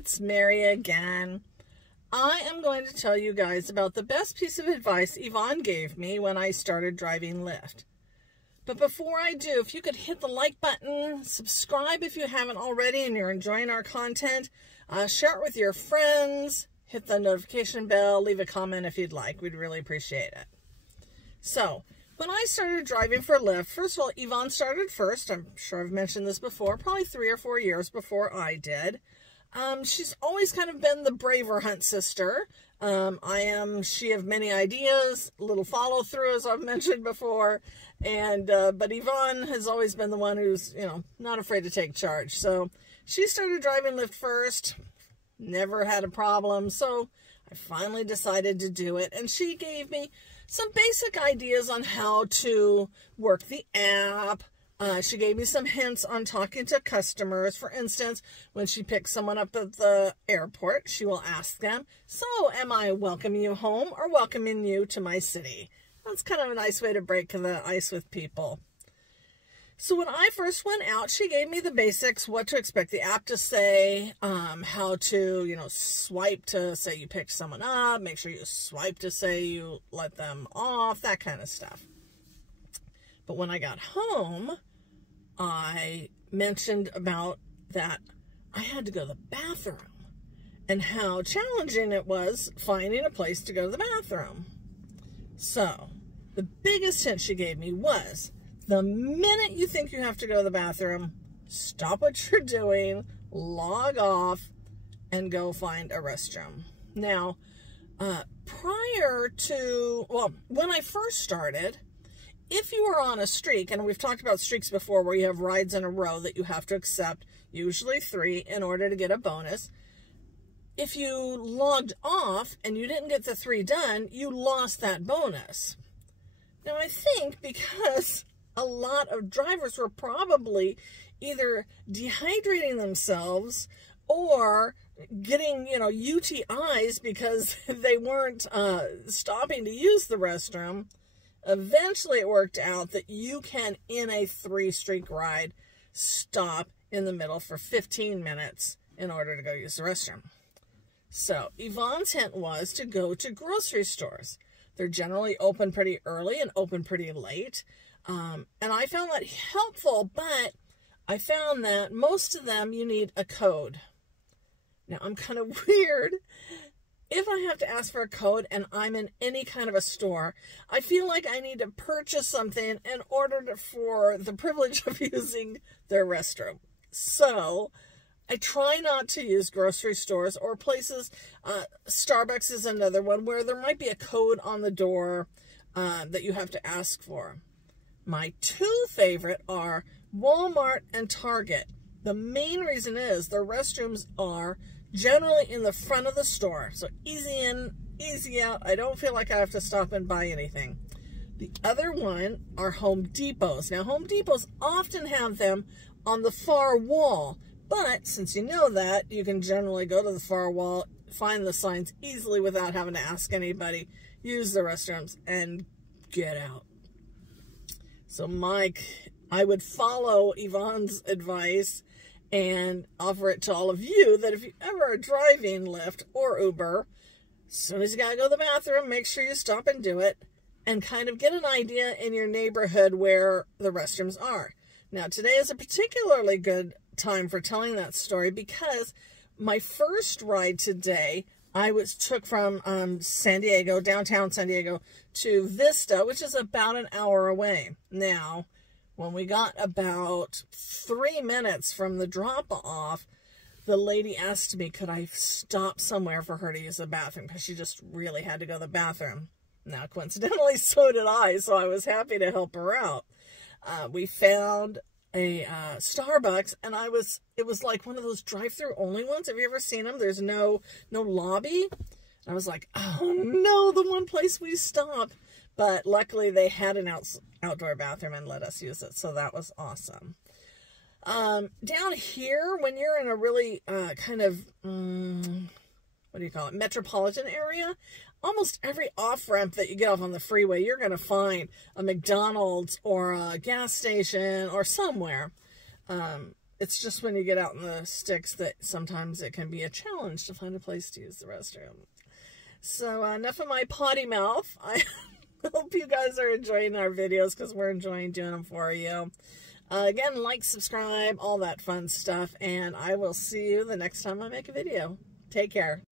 it's Mary again. I am going to tell you guys about the best piece of advice Yvonne gave me when I started driving Lyft. But before I do, if you could hit the like button, subscribe if you haven't already and you're enjoying our content, share it with your friends, hit the notification bell, leave a comment if you'd like. We'd really appreciate it. So, when I started driving for Lyft, first of all, Yvonne started first. I'm sure I've mentioned this before, probably 3 or 4 years before I did. She's always kind of been the braver hunt sister. She of many ideas, little follow through, as I've mentioned before. And, but Yvonne has always been the one who's, not afraid to take charge. So she started driving Lyft first, never had a problem. So I finally decided to do it. And she gave me some basic ideas on how to work the app. She gave me some hints on talking to customers. For instance, when she picks someone up at the airport, she will ask them, "So, am I welcoming you home or welcoming you to my city?" That's kind of a nice way to break the ice with people. So when I first went out, she gave me the basics, what to expect the app to say, how to, swipe to say you picked someone up, make sure you swipe to say you let them off, that kind of stuff. But when I got home, I mentioned about that I had to go to the bathroom and how challenging it was finding a place to go to the bathroom. So the biggest hint she gave me was, the minute you think you have to go to the bathroom, stop what you're doing, log off, and go find a restroom. Now, when I first started, if you were on a streak, and we've talked about streaks before where you have rides in a row that you have to accept, usually 3, in order to get a bonus, if you logged off and you didn't get the 3 done, you lost that bonus. Now, I think because a lot of drivers were probably either dehydrating themselves or getting, UTIs because they weren't stopping to use the restroom. Eventually it worked out that you can, in a 3-streak ride, stop in the middle for 15 minutes in order to go use the restroom. So Yvonne's hint was to go to grocery stores. They're generally open pretty early and open pretty late. And I found that helpful, but I found that most of them you need a code. Now, I'm kind of weird. If I have to ask for a code and I'm in any kind of a store, I feel like I need to purchase something in order for the privilege of using their restroom. So I try not to use grocery stores or places. Starbucks is another one where there might be a code on the door that you have to ask for. My 2 favorite are Walmart and Target. The main reason is their restrooms are generally in the front of the store. So easy in, easy out. I don't feel like I have to stop and buy anything. The other one are Home Depots. Now, Home Depots often have them on the far wall. But since you know that, you can generally go to the far wall, find the signs easily without having to ask anybody, use the restrooms, and get out. So I would follow Yvonne's advice and offer it to all of you that if you ever are driving Lyft or Uber, as soon as you gotta go to the bathroom, make sure you stop and do it and kind of get an idea in your neighborhood where the restrooms are. Now, today is a particularly good time for telling that story because my first ride today, I took from San Diego, downtown San Diego, to Vista, which is about an hour away. Now, when we got about 3 minutes from the drop-off, the lady asked me, could I stop somewhere for her to use the bathroom, because she just really had to go to the bathroom. Now, coincidentally, so did I, so I was happy to help her out. We found a Starbucks, and it was like one of those drive-through only ones. Have you ever seen them? There's no lobby. I was like, oh no, the one place we stopped. But luckily they had an outdoor bathroom and let us use it, so that was awesome. Down here, when you're in a really kind of, what do you call it, metropolitan area, almost every off-ramp that you get off on the freeway, you're going to find a McDonald's or a gas station or somewhere. It's just when you get out in the sticks that sometimes it can be a challenge to find a place to use the restroom. So enough of my potty mouth. I hope you guys are enjoying our videos because we're enjoying doing them for you. Again, like, subscribe, all that fun stuff. And I will see you the next time I make a video. Take care.